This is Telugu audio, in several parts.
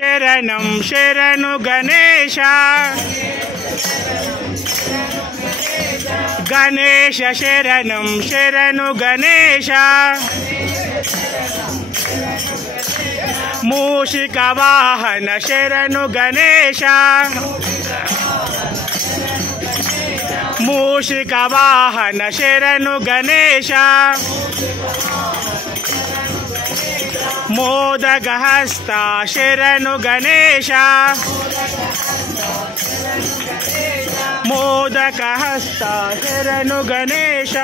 శరణం శరణు గణేశ గణేశ శరణం శరణు గణేశ మూషిక వాహన శరణు గణేశ మూషిక వాహన శరణు గణేశ మోదక హస్త శరణు గణేశ మోదక హస్త శరణు గణేశ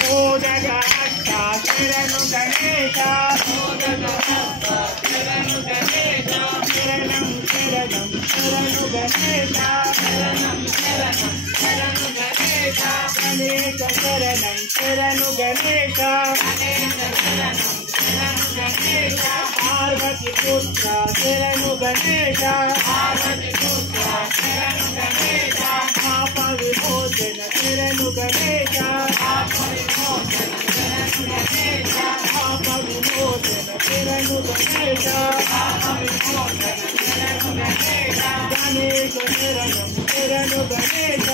మోదక హస్త శరణు గణేశ శరణం శరణం శరణు గణేశ గణేశ శరణం శరణు గణేశ పార్వతి పుత్ర శరణు గణేశ పాప విమోచన శరణు గణేశ పాప విమోచన శరణు గణేశ గణేశ శరణం శరణు గణేశ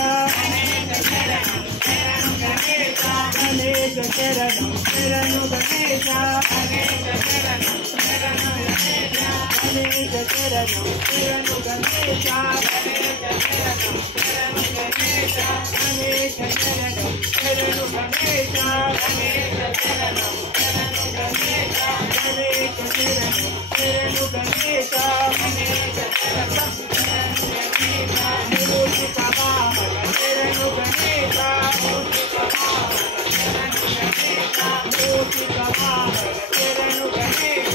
గణేశ శరణం శరణు గణేశ గణేశ శరణం శరణు గణేశ గణేశ శరణం శరణు గణేశ శరణు గణేశ మూషిక వాహన శరణు గణేశ మూషిక వాహన శరణు గణేశ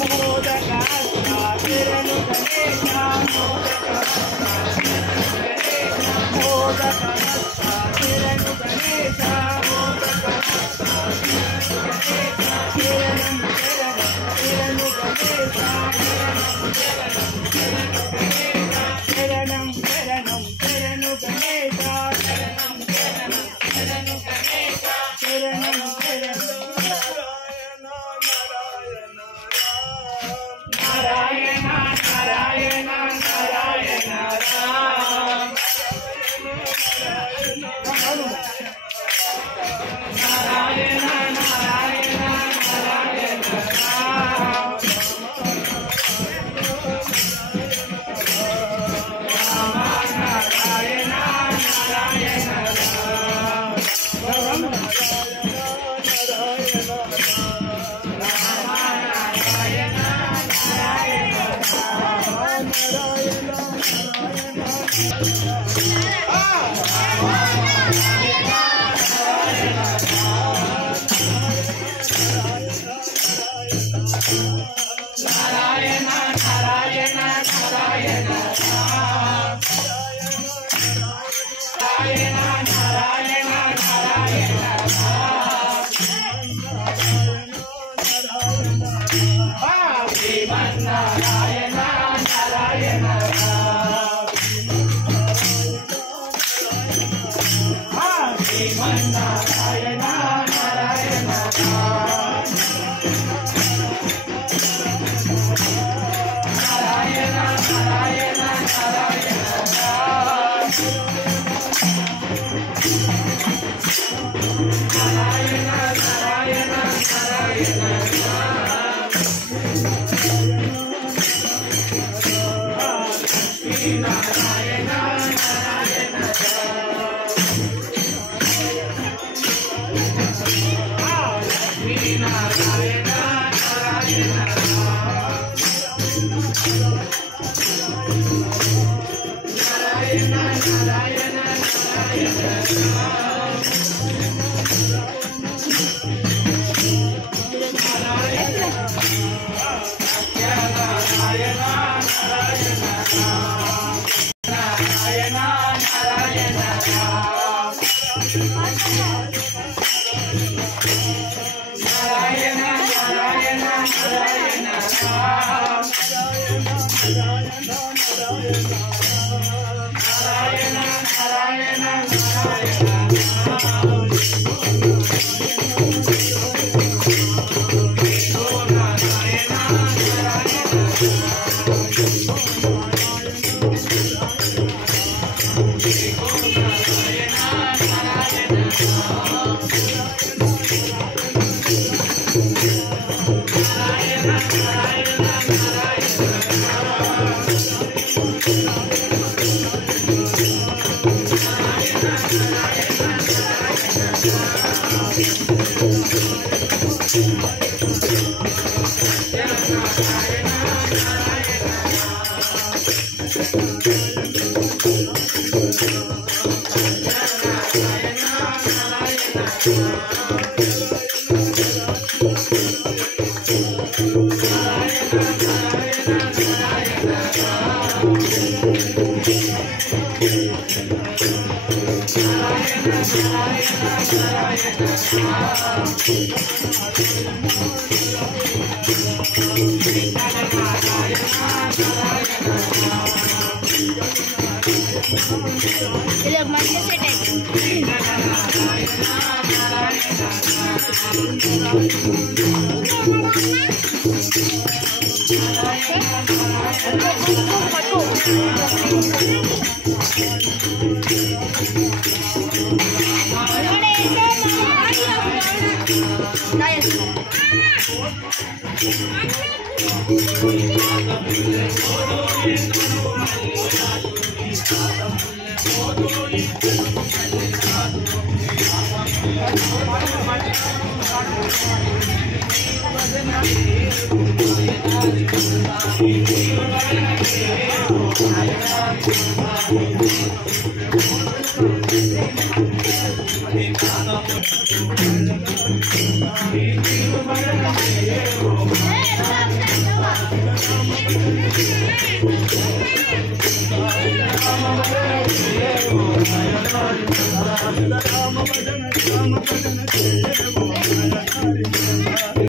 మోదక హస్త శరణు గణేశ మోదక హస్త శరణు గణేశ శరణం శరణం శరణు గణేశ राम भजन जय